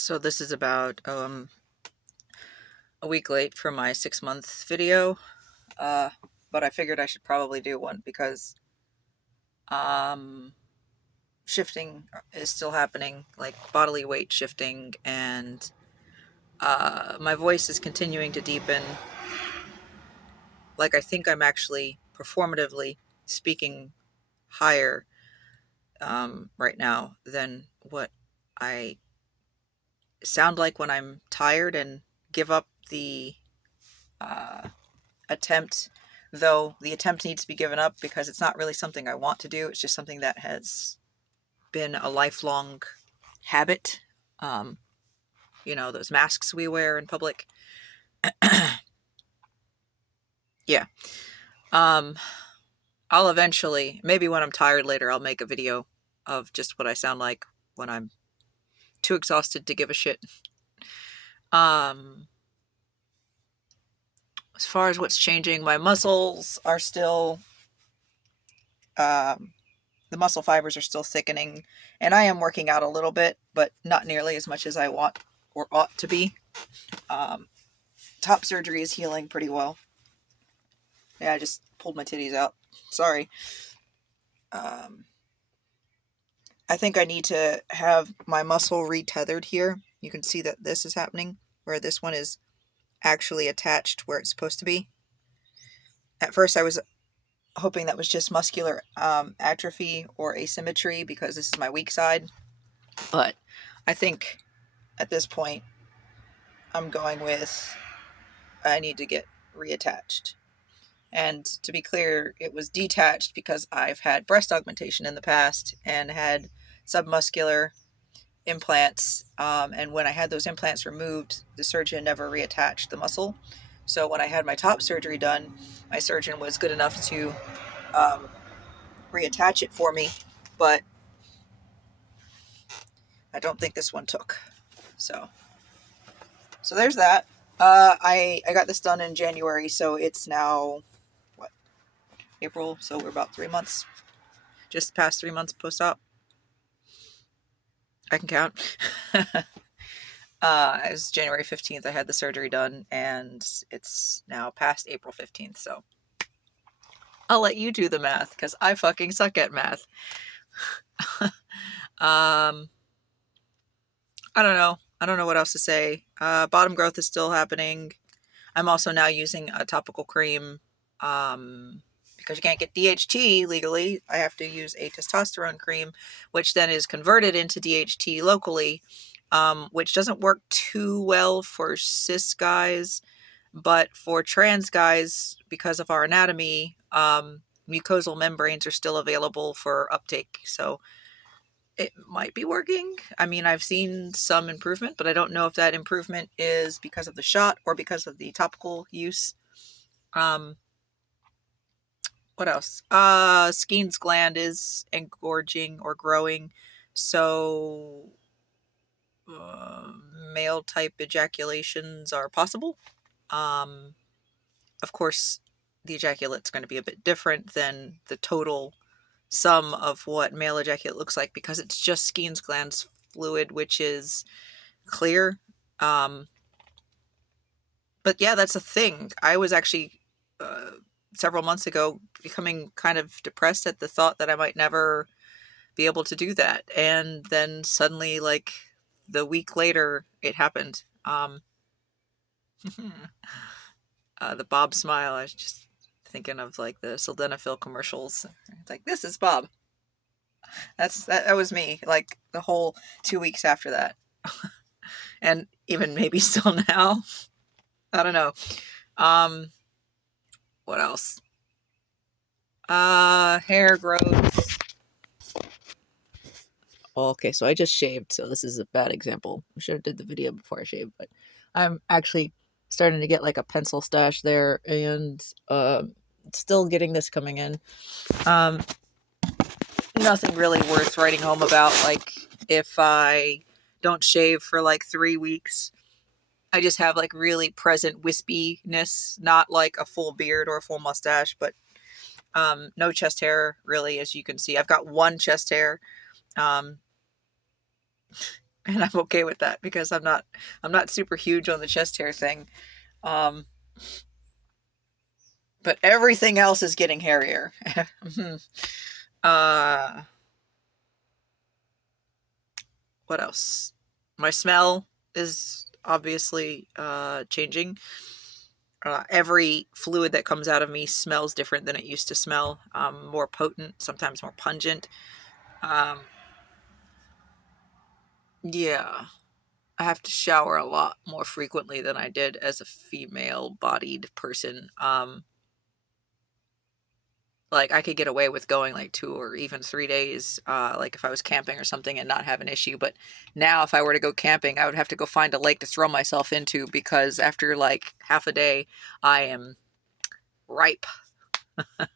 So this is about a week late for my 6 month video, uh, but I figured I should probably do one because um, shifting is still happening, like bodily weight shifting, and my voice is continuing to deepen. Like I think I'm actually performatively speaking higher right now than what I sound like when I'm tired and give up the uh, attempt, though the attempt needs to be given up because it's not really something I want to do. It's just something that has been a lifelong habit. Um, those masks we wear in public. Yeah. Um, I'll eventually, maybe when I'm tired later, I'll make a video of just what I sound like when I'm too exhausted to give a shit. Um, as far as what's changing, my muscles are still um, the muscle fibers are still thickening, and I am working out a little bit, but not nearly as much as I want or ought to be. Um, top surgery is healing pretty well. Yeah, I just pulled my titties out. Sorry. Um, I think I need to have my muscle retethered here. You can see that this is happening, where this one is actually attached where it's supposed to be. At first, I was hoping that was just muscular atrophy or asymmetry because this is my weak side, but I think at this point I'm going with I need to get reattached. And to be clear, it was detached because I've had breast augmentation in the past and had submuscular implants. And when I had those implants removed, the surgeon never reattached the muscle. So when I had my top surgery done, my surgeon was good enough to um, reattach it for me, but I don't think this one took. So there's that. I got this done in January, so it's now what, April, so we're about 3 months, just past 3 months post-op. I can count. It was January 15th I had the surgery done, and it's now past April 15th, so I'll let you do the math, because I fucking suck at math. um, I don't know. I don't know what else to say. Bottom growth is still happening. I'm also now using a topical cream, because you can't get DHT legally. I have to use a testosterone cream, which then is converted into DHT locally, which doesn't work too well for cis guys, but for trans guys, because of our anatomy, mucosal membranes are still available for uptake. So it might be working. I mean, I've seen some improvement, but I don't know if that improvement is because of the shot or because of the topical use. Um, what else? Skene's gland is engorging or growing, so uh, male type ejaculations are possible. Um, of course, the ejaculate's going to be a bit different than the total sum of what male ejaculate looks like because it's just Skene's glands fluid, which is clear. But yeah, that's a thing. I was actually several months ago becoming kind of depressed at the thought that I might never be able to do that. And then suddenly, like the week later, it happened. The Bob smile, I was just thinking of like the sildenafil commercials. It's like, this is Bob. That was me, like the whole 2 weeks after that. And even maybe still now. I don't know. Um, what else? Hair growth. Okay, so I just shaved, so this is a bad example. I should have did the video before I shaved, but I'm actually starting to get like a pencil stash there, and still getting this coming in. Um, nothing really worth writing home about. Like if I don't shave for like 3 weeks, I just have like really present wispiness, not like a full beard or a full mustache, but no chest hair really, as you can see. I've got one chest hair. Um, And I'm okay with that because I'm not super huge on the chest hair thing. Um, but everything else is getting hairier. uh, what else? My smell is obviously changing. Every fluid that comes out of me smells different than it used to smell. More potent, sometimes more pungent. Um, yeah, I have to shower a lot more frequently than I did as a female-bodied person. Like I could get away with going like 2 or even 3 days, like if I was camping or something and not have an issue. But now, if I were to go camping, I would have to go find a lake to throw myself into because after like half a day, I am ripe.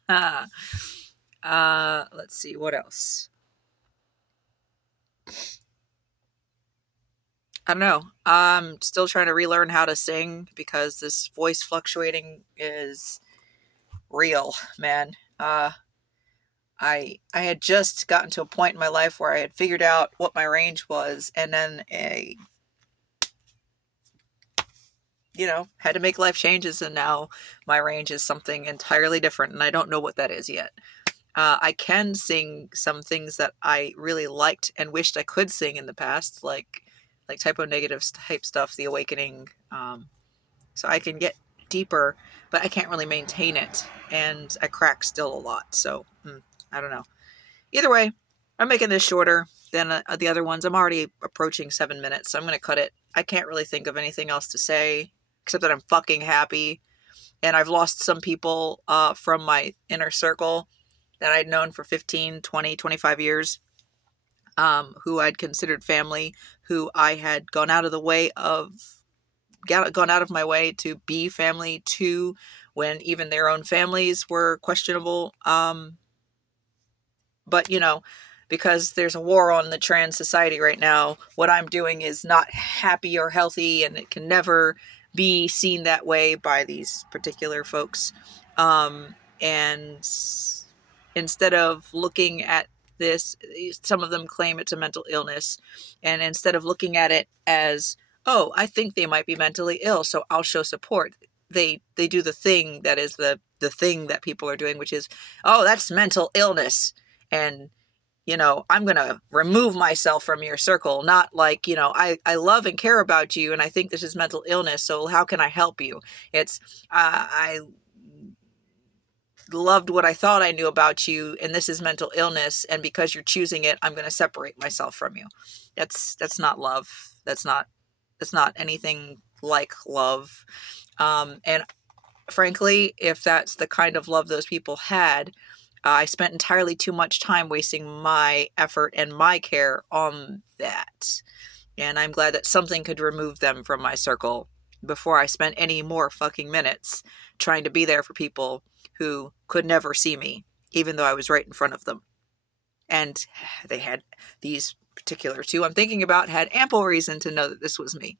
Let's see what else. I don't know. I'm still trying to relearn how to sing because this voice fluctuating is real, man. I had just gotten to a point in my life where I had figured out what my range was, and then had to make life changes, and now my range is something entirely different, and I don't know what that is yet. I can sing some things that I really liked and wished I could sing in the past, like Type O Negative type stuff, The Awakening. So I can get deeper, but I can't really maintain it, and I crack still a lot. So I don't know. Either way, I'm making this shorter than the other ones. I'm already approaching 7 minutes, so I'm going to cut it. I can't really think of anything else to say except that I'm fucking happy. And I've lost some people from my inner circle that I'd known for 15, 20, 25 years, who I'd considered family, who I had gone out of my way to be family to when even their own families were questionable. But, because there's a war on the trans society right now, what I'm doing is not happy or healthy, and it can never be seen that way by these particular folks. And instead of looking at this, some of them claim it's a mental illness. And instead of looking at it as, oh, I think they might be mentally ill, so I'll show support, they do the thing that is the thing that people are doing, which is, oh, that's mental illness. And, I'm going to remove myself from your circle. Not like, I love and care about you, and I think this is mental illness, so how can I help you? It's, I loved what I thought I knew about you, and this is mental illness, and because you're choosing it, I'm going to separate myself from you. That's not love. That's not anything like love. And frankly, if that's the kind of love those people had, I spent entirely too much time wasting my effort and my care on that. And I'm glad that something could remove them from my circle before I spent any more fucking minutes trying to be there for people who could never see me, even though I was right in front of them. And they had, these particular two I'm thinking about had ample reason to know that this was me.